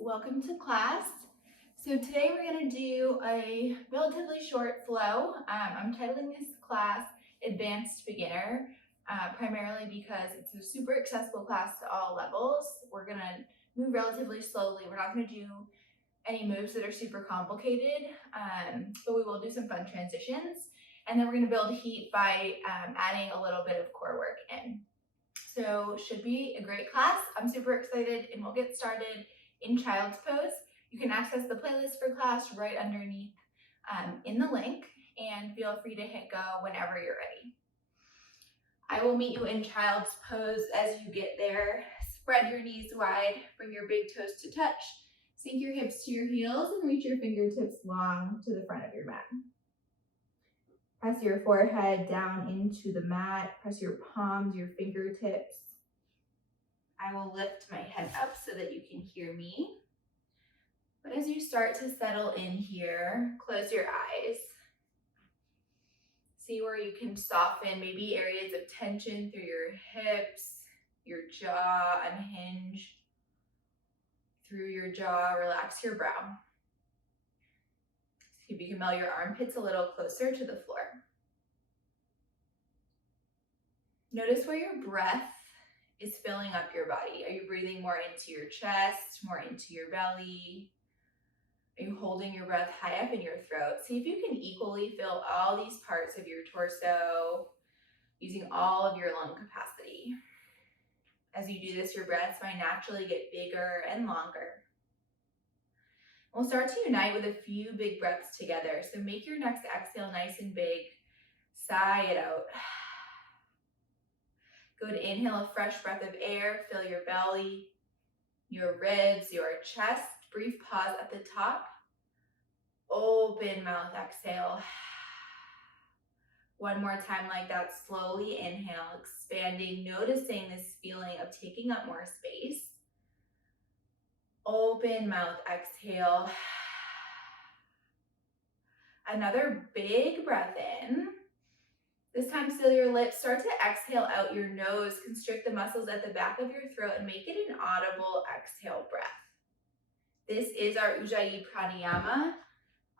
welcome to class. So today we're going to do a relatively short flow. I'm titling this class Advanced Beginner, primarily because it's a super accessible class to all levels. We're going to move relatively slowly. We're not going to do any moves that are super complicated, but we will do some fun transitions. And then we're going to build heat by adding a little bit of core work in. So should be a great class. I'm super excited, and we'll get started in child's pose. You can access the playlist for class right underneath in the link, and feel free to hit go whenever you're ready. I will meet you in child's pose. As you get there, spread your knees wide, bring your big toes to touch, sink your hips to your heels, and reach your fingertips long to the front of your mat. Press your forehead down into the mat. Press your palms, your fingertips. I will lift my head up so that you can hear me. But as you start to settle in here, close your eyes. See where you can soften maybe areas of tension through your hips, your jaw, unhinge. Through your jaw, relax your brow. See if you can melt your armpits a little closer to the floor. Notice where your breath is filling up your body. Are you breathing more into your chest, more into your belly? Are you holding your breath high up in your throat? See if you can equally fill all these parts of your torso using all of your lung capacity. As you do this, your breaths might naturally get bigger and longer. We'll start to unite with a few big breaths together. So make your next exhale nice and big. Sigh it out. Good, inhale a fresh breath of air. Fill your belly, your ribs, your chest. Brief pause at the top. Open mouth, exhale. One more time like that. Slowly inhale, expanding, noticing this feeling of taking up more space. Open mouth, exhale. Another big breath in. This time, seal your lips. Start to exhale out your nose. Constrict the muscles at the back of your throat and make it an audible exhale breath. This is our Ujjayi pranayama,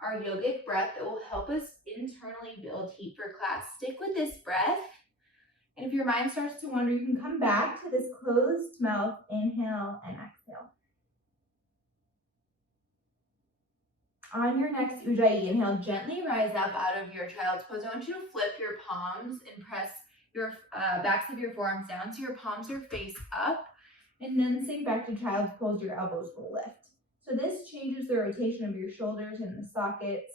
our yogic breath that will help us internally build heat for class. Stick with this breath. And if your mind starts to wander, you can come back to this closed mouth, inhale and exhale. On your next Ujjayi inhale, gently rise up out of your child's pose. I want you to flip your palms and press your backs of your forearms down so your palms are face up, and then sink back to child's pose. Your elbows will lift. So this changes the rotation of your shoulders and the sockets.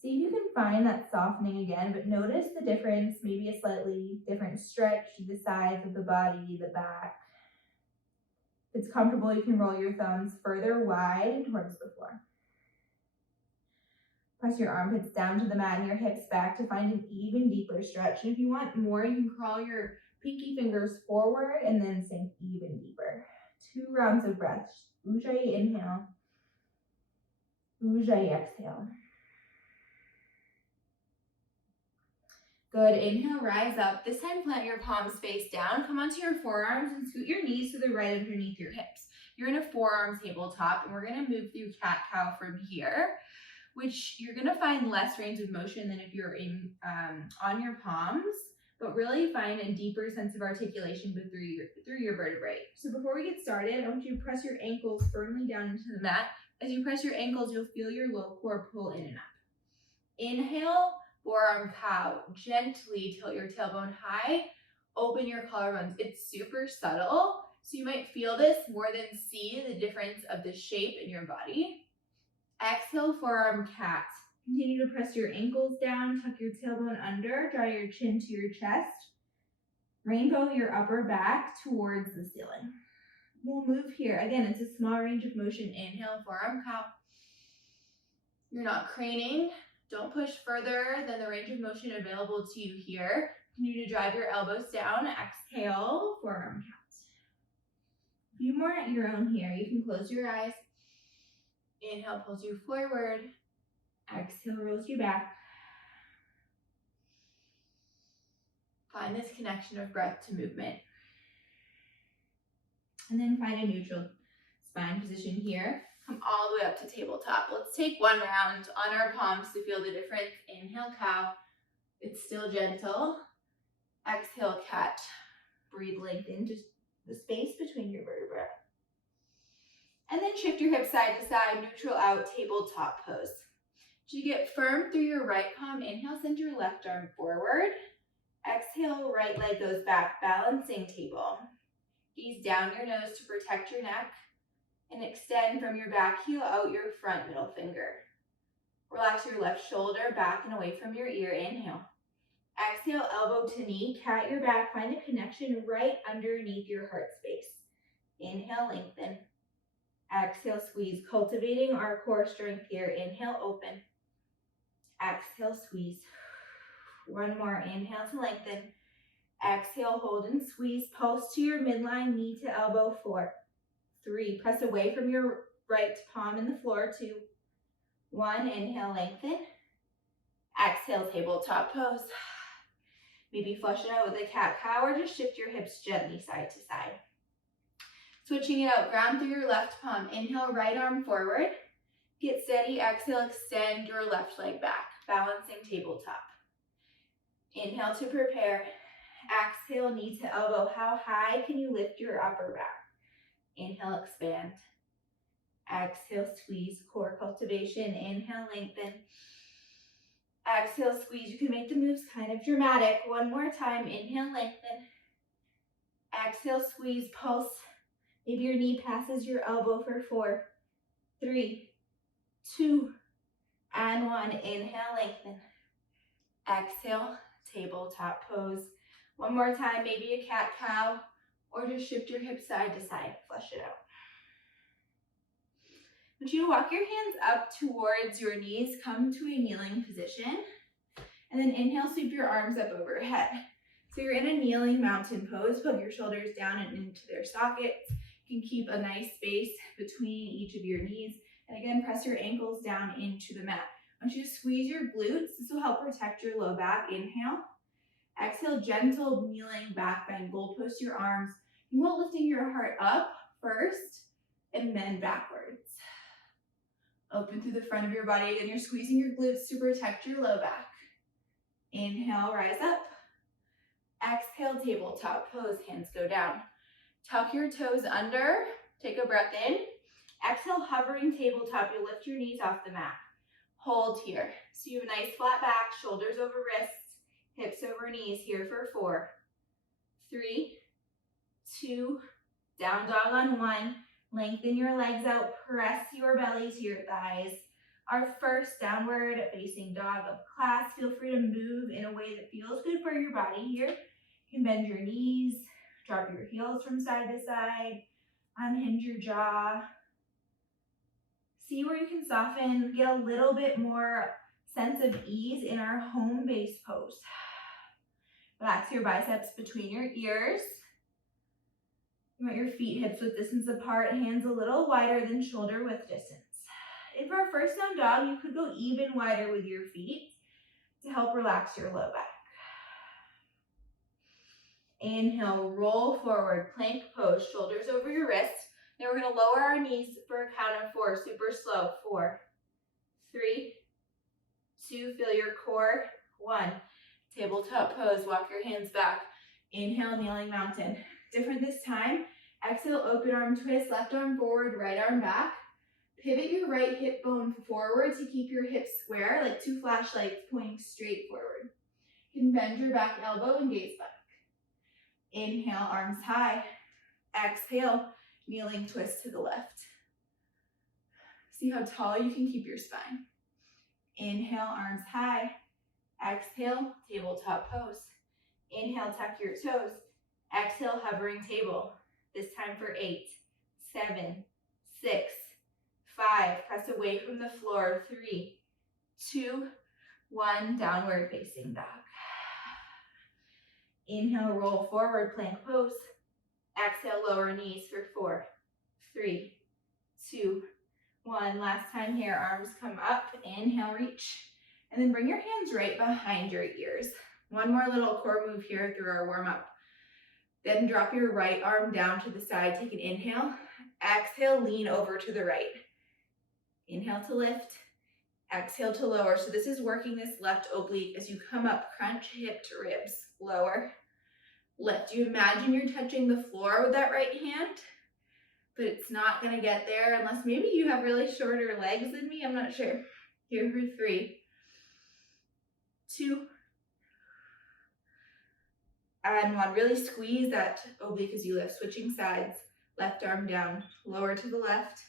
See if you can find that softening again, but notice the difference, maybe a slightly different stretch to the sides of the body, the back. If it's comfortable, you can roll your thumbs further wide towards the floor. Press your armpits down to the mat and your hips back to find an even deeper stretch. And if you want more, you can crawl your pinky fingers forward and then sink even deeper. 2 rounds of breath. Ujjayi inhale. Ujjayi exhale. Good. Inhale, rise up. This time, plant your palms face down. Come onto your forearms and scoot your knees to the right underneath your hips. You're in a forearm tabletop, and we're going to move through cat-cow from here, which you're going to find less range of motion than if you're in on your palms, but really find a deeper sense of articulation through your vertebrae. So before we get started, I want you to press your ankles firmly down into the mat. As you press your ankles, you'll feel your low core pull in and up. Inhale, forearm cow. Gently tilt your tailbone high. Open your collarbones. It's super subtle, so you might feel this more than see the difference of the shape in your body. Exhale, forearm cat. Continue to press your ankles down, tuck your tailbone under, draw your chin to your chest. Rainbow your upper back towards the ceiling. We'll move here. Again, it's a small range of motion. Inhale, forearm cow. You're not craning. Don't push further than the range of motion available to you here. Continue to drive your elbows down. Exhale, forearm cat. A few more at your own here. You can close your eyes. Inhale, pulls you forward. Exhale, rolls you back. Find this connection of breath to movement. And then find a neutral spine position here. Come all the way up to tabletop. Let's take one round on our palms to feel the difference. Inhale, cow. It's still gentle. Exhale, cat. Breathe, lengthen just the space between your vertebrae. And then shift your hips side to side, neutral out, tabletop pose. As you get firm through your right palm, inhale, send your left arm forward. Exhale, right leg goes back, balancing table. Gaze down your nose to protect your neck and extend from your back heel out your front middle finger. Relax your left shoulder back and away from your ear. Inhale. Exhale, elbow to knee, cat your back. Find a connection right underneath your heart space. Inhale, lengthen. Exhale, squeeze. Cultivating our core strength here. Inhale, open. Exhale, squeeze. One more. Inhale to lengthen. Exhale, hold and squeeze. Pulse to your midline, knee to elbow. 4, 3. Press away from your right palm in the floor. 2, 1. Inhale, lengthen. Exhale, tabletop pose. Maybe flush it out with a cat-cow or just shift your hips gently side to side. Switching it out, ground through your left palm. Inhale, right arm forward. Get steady. Exhale, extend your left leg back. Balancing tabletop. Inhale to prepare. Exhale, knee to elbow. How high can you lift your upper back? Inhale, expand. Exhale, squeeze. Core cultivation. Inhale, lengthen. Exhale, squeeze. You can make the moves kind of dramatic. One more time. Inhale, lengthen. Exhale, squeeze. Pulse. Maybe your knee passes your elbow for 4, 3, 2, and 1. Inhale, lengthen. Exhale, tabletop pose. One more time, maybe a cat-cow, or just shift your hips side to side. Flush it out. I want you to walk your hands up towards your knees. Come to a kneeling position. And then inhale, sweep your arms up overhead. So you're in a kneeling mountain pose. Hug your shoulders down and into their sockets. You can keep a nice space between each of your knees. And again, press your ankles down into the mat. I want you to squeeze your glutes. This will help protect your low back. Inhale. Exhale, gentle kneeling back bend. Goalpost your arms. You want lifting your heart up first and then backwards. Open through the front of your body. Again, you're squeezing your glutes to protect your low back. Inhale, rise up. Exhale, tabletop pose. Hands go down. Tuck your toes under. Take a breath in. Exhale, hovering tabletop. You'll lift your knees off the mat. Hold here. So you have a nice flat back, shoulders over wrists, hips over knees here for 4, 3, 2, down dog on 1. Lengthen your legs out. Press your belly to your thighs. Our first downward facing dog of class. Feel free to move in a way that feels good for your body here. You can bend your knees, drop your heels from side to side, unhinge your jaw. See where you can soften, get a little bit more sense of ease in our home base pose. Relax your biceps between your ears. You want your feet hips width distance apart, hands a little wider than shoulder width distance. And for our first down dog, you could go even wider with your feet to help relax your low back. Inhale, roll forward, plank pose, shoulders over your wrists. Now we're going to lower our knees for a count of 4, super slow. 4, 3, 2, feel your core. 1, tabletop pose, walk your hands back. Inhale, kneeling mountain. Different this time. Exhale, open arm twist, left arm forward, right arm back. Pivot your right hip bone forward to keep your hips square, like 2 flashlights pointing straight forward. You can bend your back elbow and gaze back. Inhale, arms high. Exhale, kneeling twist to the left. See how tall you can keep your spine. Inhale, arms high. Exhale, tabletop pose. Inhale, tuck your toes. Exhale, hovering table. This time for 8, 7, 6, 5. Press away from the floor. 3, 2, 1. Downward facing dog. Inhale, roll forward, plank pose. Exhale, lower knees for 4, 3, 2, 1. Last time here, arms come up. Inhale, reach. And then bring your hands right behind your ears. One more little core move here through our warm-up. Then drop your right arm down to the side. Take an inhale. Exhale, lean over to the right. Inhale to lift. Exhale to lower. So this is working this left oblique as you come up, crunch hip to ribs. Lower, lift. You imagine you're touching the floor with that right hand, but it's not gonna get there unless maybe you have really shorter legs than me. I'm not sure. Here for 3, 2, and 1. Really squeeze that oblique as you lift, switching sides. Left arm down, lower to the left.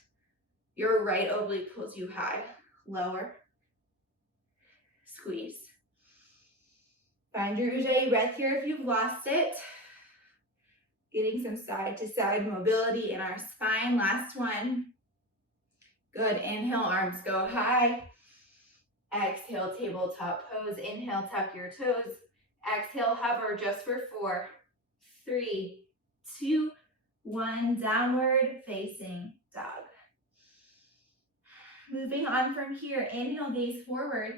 Your right oblique pulls you high, lower, squeeze. Find your Ujjayi breath here if you've lost it. Getting some side to side mobility in our spine. Last one. Good, inhale, arms go high. Exhale, tabletop pose. Inhale, tuck your toes. Exhale, hover just for 4, 3, 2, 1. Downward facing dog. Moving on from here, inhale, gaze forward.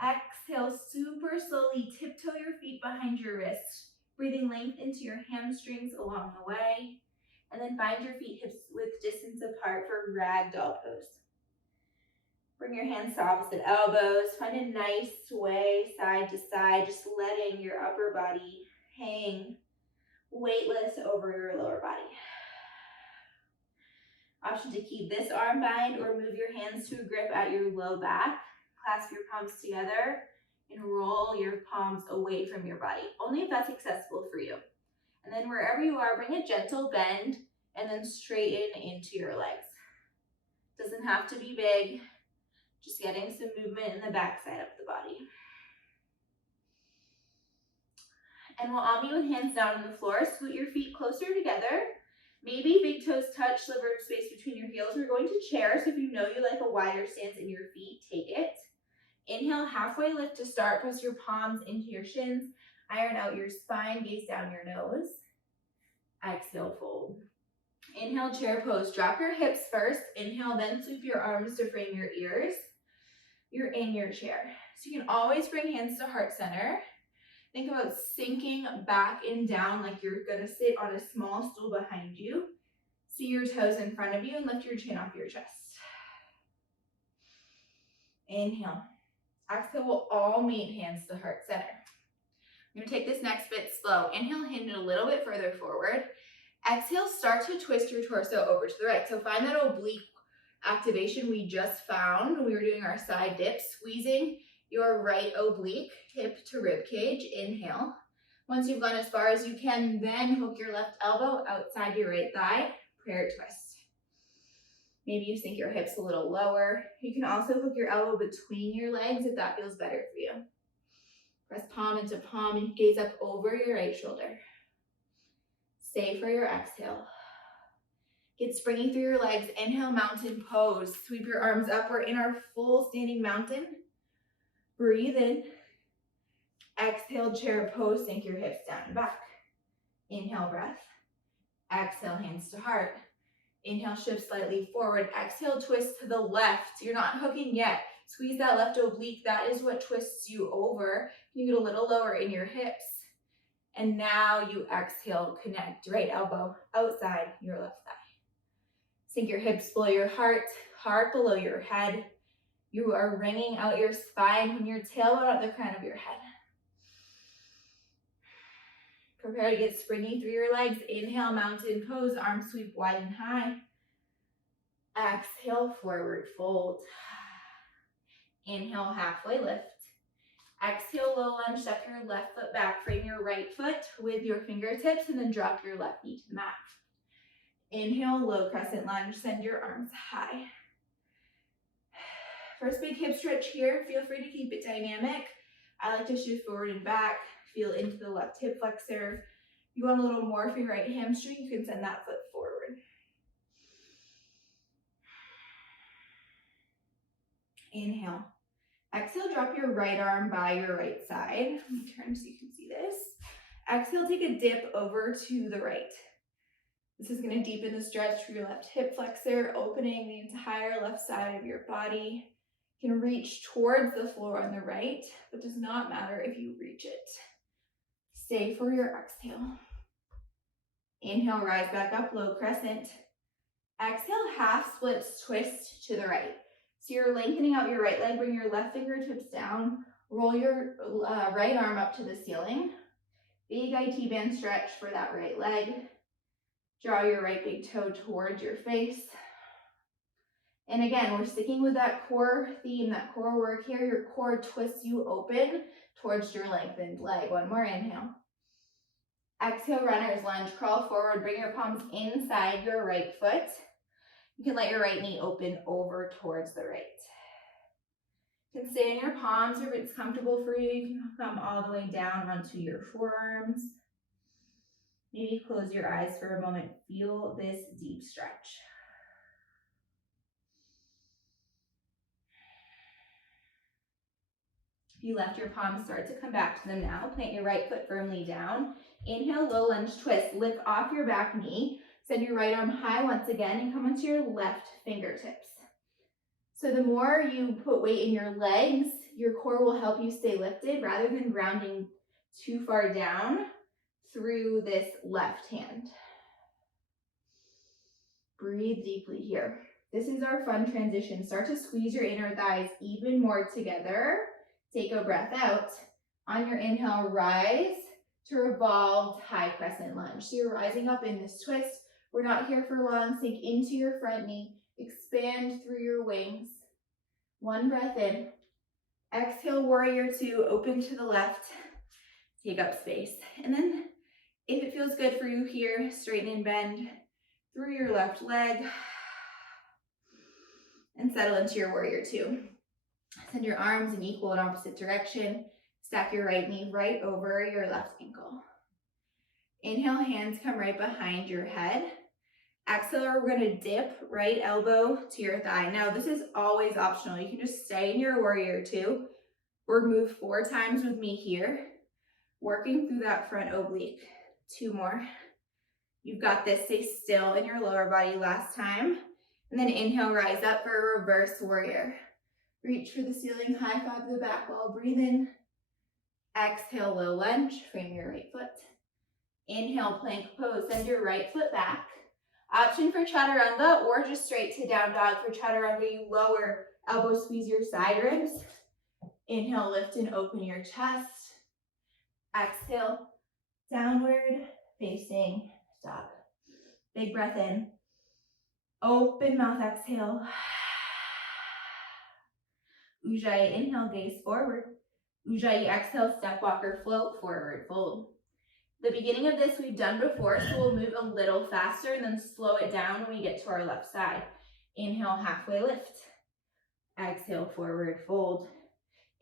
Exhale, super slowly tiptoe your feet behind your wrist. Breathing length into your hamstrings along the way. And then find your feet hips width distance apart for ragdoll pose. Bring your hands to opposite elbows. Find a nice sway side to side, just letting your upper body hang weightless over your lower body. Option to keep this arm bind or move your hands to a grip at your low back. Clasp your palms together and roll your palms away from your body, only if that's accessible for you. And then wherever you are, bring a gentle bend and then straighten into your legs. Doesn't have to be big, just getting some movement in the back side of the body. And we'll all meet with hands down on the floor. Scoot your feet closer together. Maybe big toes touch, sliver of space between your heels. We're going to chair, so if you know you like a wider stance in your feet, take it. Inhale, halfway lift to start. Press your palms into your shins. Iron out your spine, gaze down your nose. Exhale, fold. Inhale, chair pose. Drop your hips first. Inhale, then sweep your arms to frame your ears. You're in your chair. So you can always bring hands to heart center. Think about sinking back and down like you're gonna sit on a small stool behind you. See your toes in front of you and lift your chin off your chest. Inhale. Exhale, we'll all meet hands to heart center. I'm gonna take this next bit slow. Inhale, hinge a little bit further forward. Exhale, start to twist your torso over to the right. So find that oblique activation we just found when we were doing our side dips, squeezing your right oblique, hip to rib cage. Inhale. Once you've gone as far as you can, then hook your left elbow outside your right thigh, prayer twist. Maybe you sink your hips a little lower. You can also hook your elbow between your legs if that feels better for you. Press palm into palm and gaze up over your right shoulder. Stay for your exhale. Get springy through your legs. Inhale, mountain pose. Sweep your arms up. We're in our full standing mountain. Breathe in. Exhale, chair pose. Sink your hips down and back. Inhale, breath. Exhale, hands to heart. Inhale, shift slightly forward. Exhale, twist to the left. You're not hooking yet. Squeeze that left oblique. That is what twists you over. You get a little lower in your hips. And now you exhale, connect right elbow outside your left thigh. Sink your hips below your heart, heart below your head. You are wringing out your spine from your tailbone at the crown of your head. Prepare to get springy through your legs. Inhale, mountain pose, arms sweep wide and high. Exhale, forward fold. Inhale, halfway lift. Exhale, low lunge, step your left foot back. Frame your right foot with your fingertips and then drop your left knee to the mat. Inhale, low crescent lunge, send your arms high. First big hip stretch here. Feel free to keep it dynamic. I like to shift forward and back. Feel into the left hip flexor. If you want a little more for your right hamstring, you can send that foot forward. Inhale. Exhale, drop your right arm by your right side. Let me turn so you can see this. Exhale, take a dip over to the right. This is going to deepen the stretch for your left hip flexor, opening the entire left side of your body. You can reach towards the floor on the right, but does not matter if you reach it. Stay for your exhale. Inhale, rise back up, low crescent. Exhale, half splits, twist to the right. So you're lengthening out your right leg, bring your left fingertips down, roll your right arm up to the ceiling. Big IT band stretch for that right leg. Draw your right big toe towards your face. And again, we're sticking with that core theme, that core work here. Your core twists you open towards your lengthened leg. One more inhale. Exhale, runner's lunge. Crawl forward, bring your palms inside your right foot. You can let your right knee open over towards the right. You can stay in your palms, or if it's comfortable for you, you can come all the way down onto your forearms. Maybe close your eyes for a moment. Feel this deep stretch. If you left your palms, start to come back to them now. Plant your right foot firmly down. Inhale, low lunge twist. Lift off your back knee. Send your right arm high once again and come onto your left fingertips. So the more you put weight in your legs, your core will help you stay lifted rather than grounding too far down through this left hand. Breathe deeply here. This is our fun transition. Start to squeeze your inner thighs even more together. Take a breath out. On your inhale, rise to revolved high crescent lunge. So you're rising up in this twist. We're not here for long. Sink into your front knee. Expand through your wings. One breath in. Exhale, warrior two. Open to the left. Take up space. And then if it feels good for you here, straighten and bend through your left leg and settle into your warrior two. Send your arms in equal and opposite direction. Stack your right knee right over your left ankle. Inhale, hands come right behind your head. Exhale, we're going to dip right elbow to your thigh. Now, this is always optional. You can just stay in your warrior two or move 4 times with me here, working through that front oblique. 2 more. You've got this. Stay still in your lower body last time. And then inhale, rise up for a reverse warrior. Reach for the ceiling, high five the back wall, breathe in. Exhale, low lunge, frame your right foot. Inhale, plank pose, send your right foot back. Option for chaturanga or just straight to down dog. For chaturanga, you lower, elbow squeeze your side ribs. Inhale, lift and open your chest. Exhale, downward facing dog. Big breath in. Open mouth, exhale. Ujjayi, inhale, gaze forward. Ujjayi, exhale, step walker, float forward, fold. The beginning of this we've done before, so we'll move a little faster and then slow it down when we get to our left side. Inhale, halfway lift. Exhale, forward fold.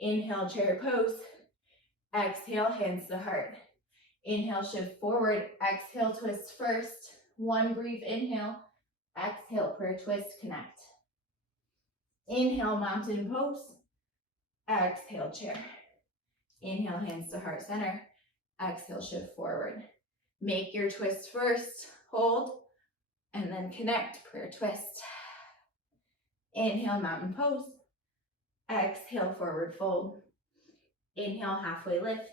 Inhale, chair pose. Exhale, hands to heart. Inhale, shift forward. Exhale, twist first. 1 brief inhale. Exhale, prayer twist, connect. Inhale, mountain pose. Exhale, chair. Inhale, hands to heart center. Exhale, shift forward. Make your twist first, hold, and then connect, prayer twist. Inhale, mountain pose. Exhale, forward fold. Inhale, halfway lift.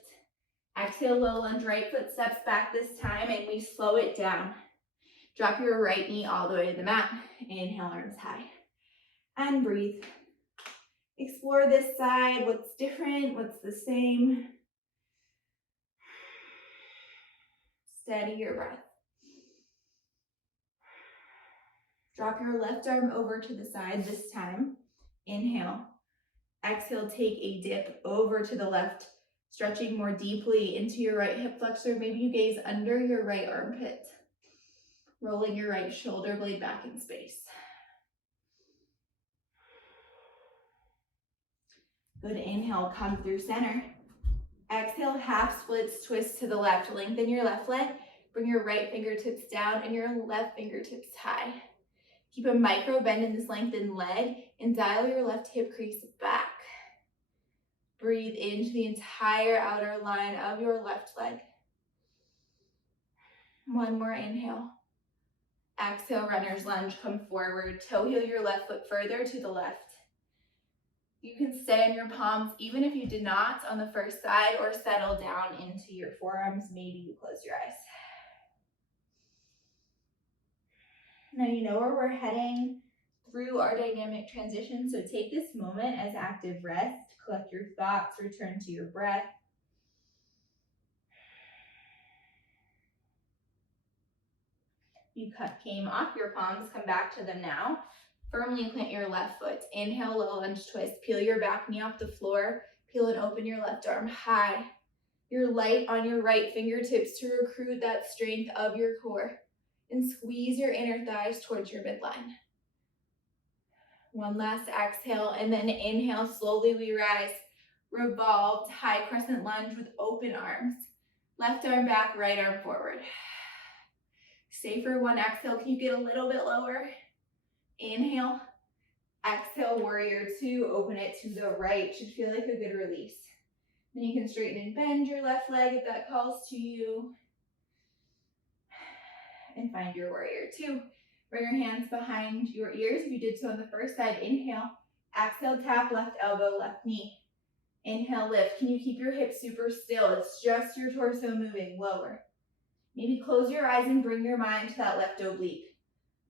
Exhale, low lunge, right foot steps back this time, and we slow it down. Drop your right knee all the way to the mat. Inhale, arms high. And breathe. Explore this side, what's different, what's the same. Steady your breath. Drop your left arm over to the side this time. Inhale. Exhale, take a dip over to the left, stretching more deeply into your right hip flexor. Maybe you gaze under your right armpit. Rolling your right shoulder blade back in space. Good, inhale, come through center. Exhale, half splits, twist to the left. Lengthen your left leg. Bring your right fingertips down and your left fingertips high. Keep a micro bend in this lengthened leg and dial your left hip crease back. Breathe into the entire outer line of your left leg. 1 more inhale. Exhale, runner's lunge, come forward. Toe heel your left foot further to the left. You can stay on your palms even if you did not on the first side, or settle down into your forearms. Maybe you close your eyes. Now you know where we're heading through our dynamic transition, so take this moment as active rest, collect your thoughts, return to your breath. You came off your palms, come back to them now. Firmly plant your left foot. Inhale, low lunge twist. Peel your back knee off the floor. Peel and open your left arm high. You're light on your right fingertips to recruit that strength of your core. And squeeze your inner thighs towards your midline. One last exhale, and then inhale, slowly we rise. Revolved high crescent lunge with open arms. Left arm back, right arm forward. Stay for one exhale. Can you get a little bit lower? Inhale. Exhale, warrior two. Open it to the right. Should feel like a good release. Then you can straighten and bend your left leg if that calls to you. And find your warrior two. Bring your hands behind your ears. If you did so on the first side, inhale. Exhale, tap left elbow, left knee. Inhale, lift. Can you keep your hips super still? It's just your torso moving lower. Maybe close your eyes and bring your mind to that left oblique.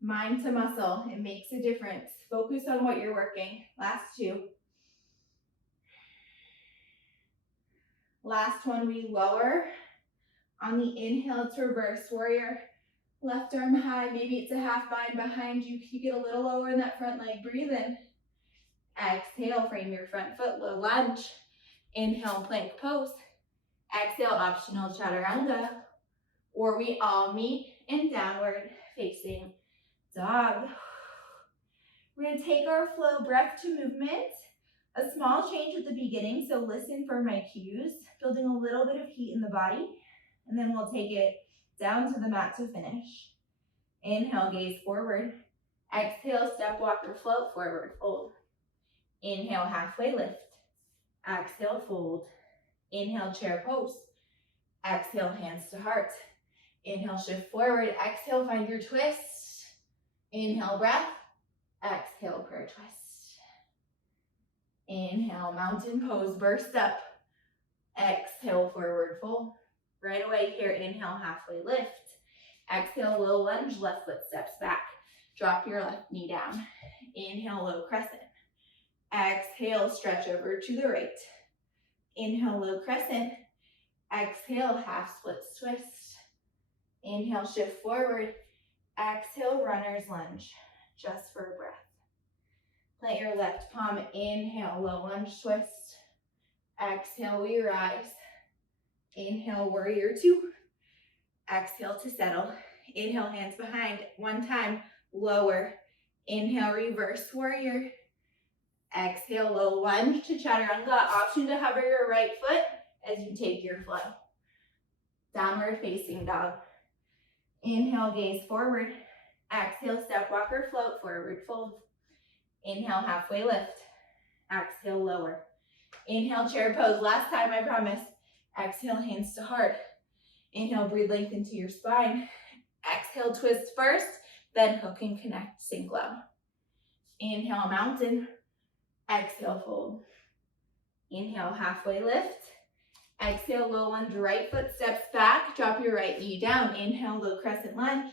Mind to muscle, it makes a difference. Focus on what you're working. Last two. Last one, we lower. On the inhale, to reverse warrior. Left arm high, maybe it's a half bind behind you. Can you get a little lower in that front leg? Breathe in. Exhale, frame your front foot, low lunge. Inhale, plank pose. Exhale, optional chaturanga. Or we all meet in downward facing dog. We're going to take our flow breath to movement. A small change at the beginning, so listen for my cues. Building a little bit of heat in the body, and then we'll take it down to the mat to finish. Inhale, gaze forward. Exhale, step, walk, or float forward, fold. Inhale, halfway lift. Exhale, fold. Inhale, chair pose. Exhale, hands to heart. Inhale, shift forward. Exhale, find your twist. Inhale, breath. Exhale, prayer twist. Inhale, mountain pose, burst up. Exhale, forward fold. Right away here, inhale, halfway lift. Exhale, low lunge, left foot steps back. Drop your left knee down. Inhale, low crescent. Exhale, stretch over to the right. Inhale, low crescent. Exhale, half splits twist. Inhale, shift forward. Exhale, runner's lunge, just for a breath. Plant your left palm, inhale, low lunge twist. Exhale, we rise. Inhale, warrior two. Exhale to settle. Inhale, hands behind. One time, lower. Inhale, reverse warrior. Exhale, low lunge to chaturanga. Option to hover your right foot as you take your flow. Downward facing dog. Inhale, gaze forward. Exhale, step, walk, or float, forward fold. Inhale, halfway lift. Exhale, lower. Inhale, chair pose. Last time, I promise. Exhale, hands to heart. Inhale, breathe, lengthen to your spine. Exhale, twist first, then hook and connect, sink low. Inhale, mountain. Exhale, fold. Inhale, halfway lift. Exhale, low lunge, right foot steps back. Drop your right knee down. Inhale, low crescent lunge.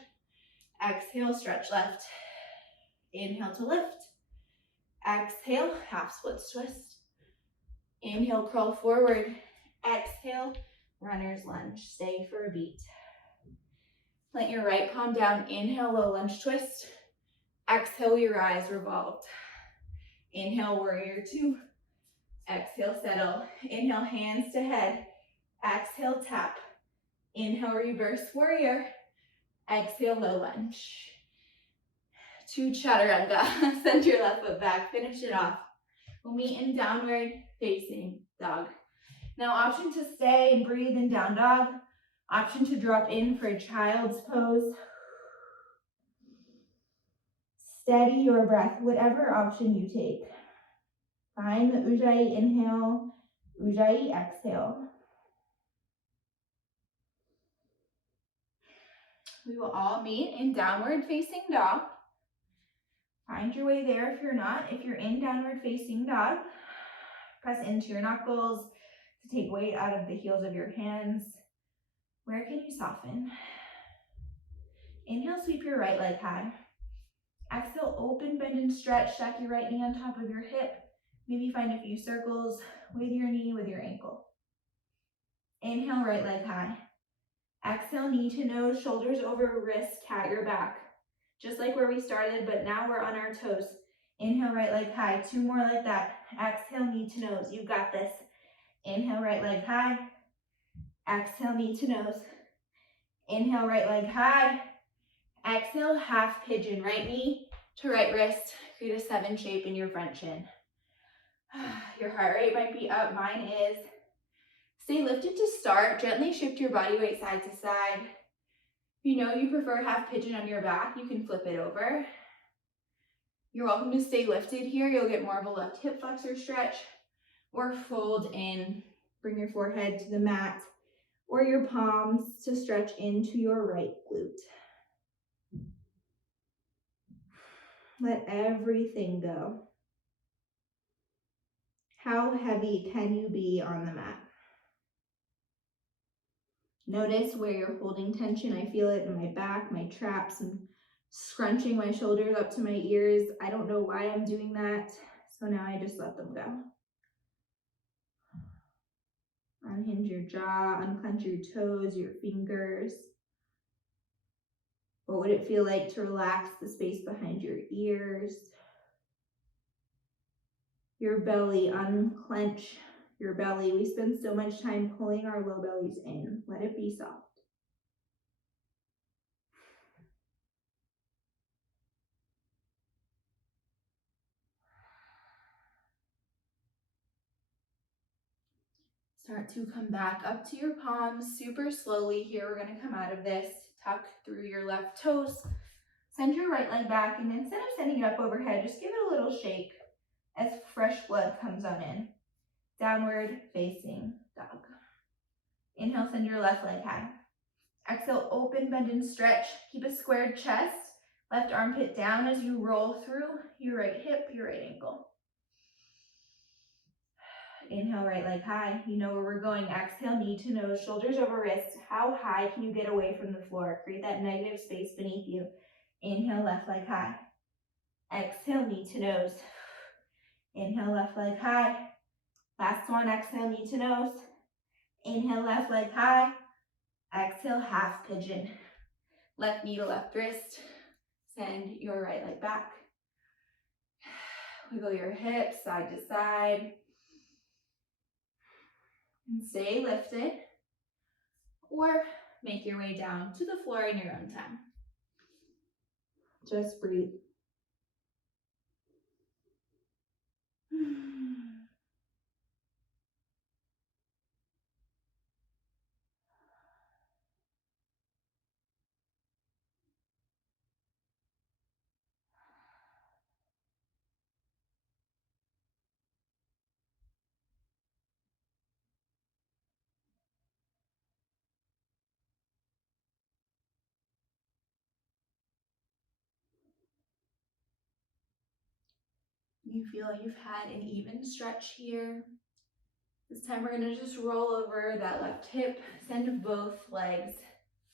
Exhale, stretch left. Inhale to lift. Exhale, half splits twist. Inhale, curl forward. Exhale, runner's lunge. Stay for a beat. Plant your right palm down. Inhale, low lunge twist. Exhale, we rise, revolved. Inhale, warrior two. Exhale, settle. Inhale, hands to head. Exhale, tap. Inhale, reverse warrior. Exhale, low lunge. To chaturanga. Send your left foot back. Finish it off. We'll meet in downward facing dog. Now, option to stay and breathe in down dog. Option to drop in for child's pose. Steady your breath, whatever option you take. Find the Ujjayi inhale, Ujjayi exhale. We will all meet in downward facing dog. Find your way there if you're not. If you're in downward facing dog, press into your knuckles to take weight out of the heels of your hands. Where can you soften? Inhale, sweep your right leg high. open, bend, and stretch. Stack your right knee on top of your hip. Maybe find a few circles with your knee, with your ankle. Inhale, right leg high. Exhale, knee to nose, shoulders over wrist, cat your back. Just like where we started, but now we're on our toes. Inhale, right leg high. 2 more like that. Exhale, knee to nose. You've got this. Inhale, right leg high. Exhale, knee to nose. Inhale, right leg high. Exhale, half pigeon. Right knee to right wrist. Create a 7 shape in your front shin. Your heart rate might be up. Mine is. Stay lifted to start. Gently shift your body weight side to side. If you know you prefer half pigeon on your back, you can flip it over. You're welcome to stay lifted here. You'll get more of a left hip flexor stretch, or fold in. Bring your forehead to the mat, or your palms to stretch into your right glute. Let everything go. How heavy can you be on the mat? Notice where you're holding tension. I feel it in my back, my traps, and scrunching my shoulders up to my ears. I don't know why I'm doing that, so now I just let them go. Unhinge your jaw, unclench your toes, your fingers. What would it feel like to relax the space behind your ears? Your belly, unclench your belly. We spend so much time pulling our low bellies in. Let it be soft. Start to come back up to your palms super slowly here. We're going to come out of this. Tuck through your left toes. Send your right leg back, and instead of sending it up overhead, just give it a little shake as fresh blood comes on in. Downward facing dog. Inhale, send your left leg high. Exhale, open, bend, and stretch. Keep a squared chest. Left armpit down as you roll through your right hip, your right ankle. Inhale, right leg high. You know where we're going. Exhale, knee to nose, shoulders over wrist. How high can you get away from the floor? Create that negative space beneath you. Inhale, left leg high. Exhale, knee to nose. Inhale, left leg high. Last one, exhale, knee to nose. Inhale, left leg high. Exhale, half pigeon. Left knee to left wrist. Send your right leg back. Wiggle your hips side to side. And stay lifted. Or make your way down to the floor in your own time. Just breathe. You feel you've had an even stretch here. This time we're going to just roll over that left hip, send both legs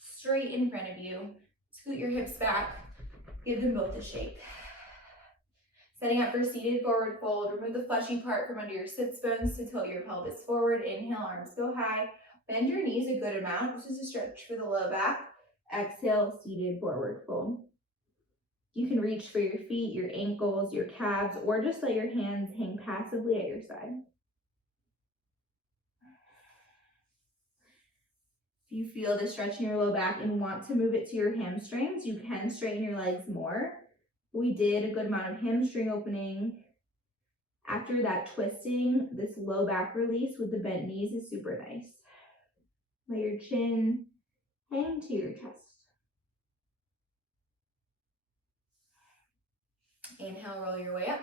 straight in front of you. Scoot your hips back, give them both a shake. Setting up for seated forward fold. Remove the fleshy part from under your sits bones to tilt your pelvis forward. Inhale, arms go high. Bend your knees a good amount. This is a stretch for the low back. Exhale, seated forward fold. You can reach for your feet, your ankles, your calves, or just let your hands hang passively at your side. If you feel the stretch in your low back and want to move it to your hamstrings, you can straighten your legs more. We did a good amount of hamstring opening. After that twisting, this low back release with the bent knees is super nice. Let your chin hang to your chest. Inhale, roll your way up.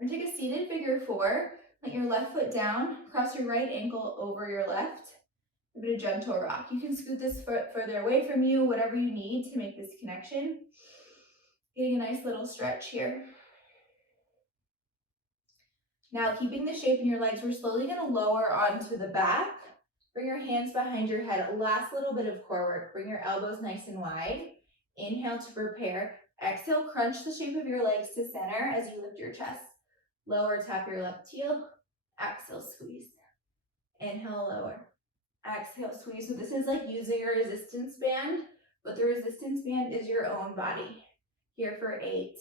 We're gonna take a seated figure 4. Let your left foot down, cross your right ankle over your left. A bit of gentle rock. You can scoot this foot further away from you, whatever you need to make this connection. Getting a nice little stretch here. Now, keeping the shape in your legs, we're slowly gonna lower onto the back. Bring your hands behind your head. Last little bit of core work. Bring your elbows nice and wide. Inhale to prepare. Exhale, crunch the shape of your legs to center as you lift your chest. Lower, tap your left heel. Exhale, squeeze. Inhale, lower. Exhale, squeeze. So this is like using a resistance band, but the resistance band is your own body. Here for 8,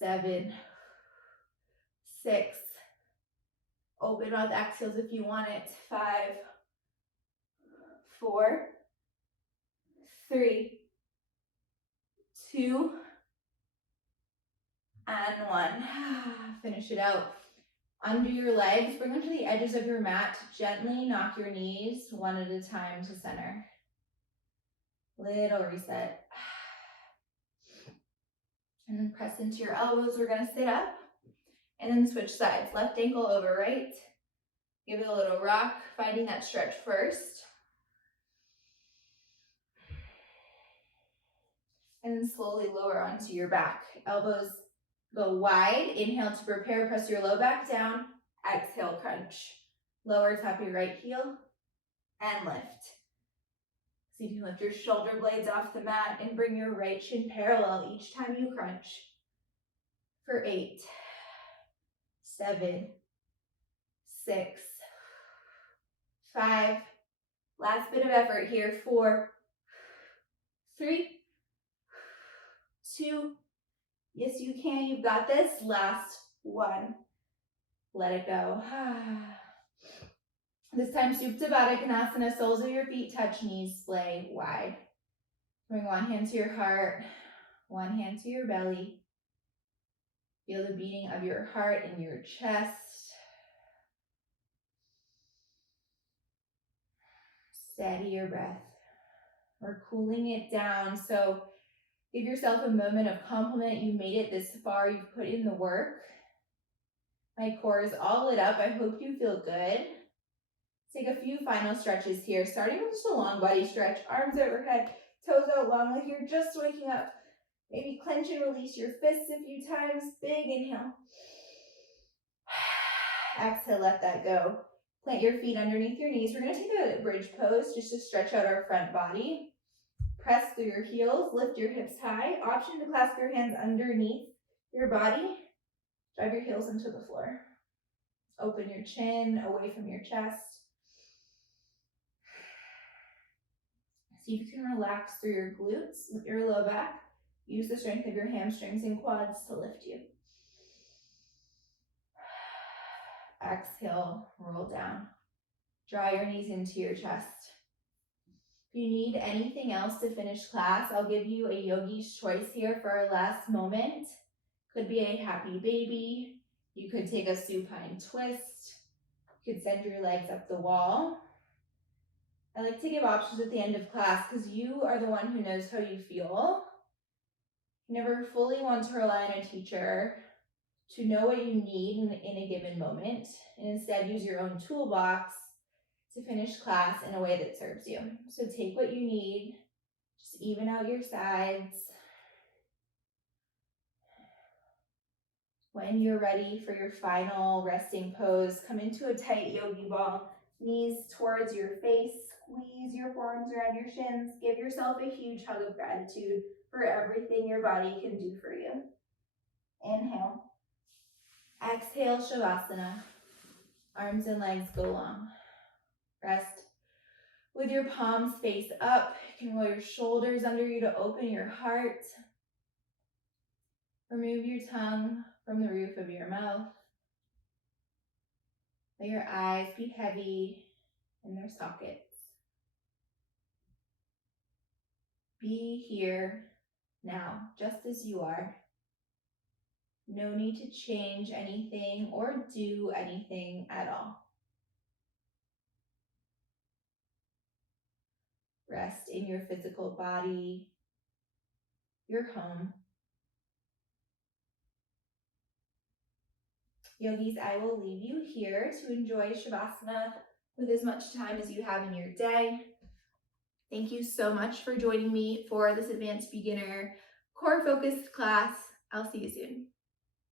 7, 6. Open mouth exhales if you want it. 5, 4, 3, 2, and 1. Finish it out. Under your legs, bring them to the edges of your mat. Gently knock your knees one at a time to center. Little reset. And then press into your elbows. We're going to sit up and then switch sides. Left ankle over right. Give it a little rock, finding that stretch first. And then slowly lower onto your back. Elbows go wide. Inhale to prepare. Press your low back down. Exhale, crunch. Lower, tap your right heel and lift. See if you can lift your shoulder blades off the mat and bring your right shin parallel each time you crunch. For 8, 7, 6, 5. Last bit of effort here. 4, 3, 2. Yes, you can. You've got this. Last 1. Let it go. This time, Supta Baddha Konasana, soles of your feet touch, knees splay wide. Bring one hand to your heart, one hand to your belly. Feel the beating of your heart in your chest. Steady your breath. We're cooling it down, so give yourself a moment of compliment. You made it this far. You've put in the work. My core is all lit up. I hope you feel good. Take a few final stretches here, starting with just a long body stretch. Arms overhead, toes out long like you're just waking up. Maybe clench and release your fists a few times. Big inhale. Exhale, let that go. Plant your feet underneath your knees. We're going to take a bridge pose just to stretch out our front body. Press through your heels, lift your hips high. Option to clasp your hands underneath your body. Drive your heels into the floor. Open your chin away from your chest. See if you can relax through your glutes, your low back. Use the strength of your hamstrings and quads to lift you. Exhale, roll down. Draw your knees into your chest. If you need anything else to finish class, I'll give you a yogi's choice here for our last moment. Could be a happy baby. You could take a supine twist. You could send your legs up the wall. I like to give options at the end of class because you are the one who knows how you feel. You never fully want to rely on a teacher to know what you need in a given moment, and instead use your own toolbox to finish class in a way that serves you. So take what you need, just even out your sides. When you're ready for your final resting pose, come into a tight yogi ball, knees towards your face, squeeze your forearms around your shins, give yourself a huge hug of gratitude for everything your body can do for you. Inhale. Exhale, Shavasana. Arms and legs go long. Rest with your palms face up. You can roll your shoulders under you to open your heart. Remove your tongue from the roof of your mouth. Let your eyes be heavy in their sockets. Be here now, just as you are. No need to change anything or do anything at all. Rest in your physical body, your home. Yogis, I will leave you here to enjoy Shavasana with as much time as you have in your day. Thank you so much for joining me for this advanced beginner core focused class. I'll see you soon.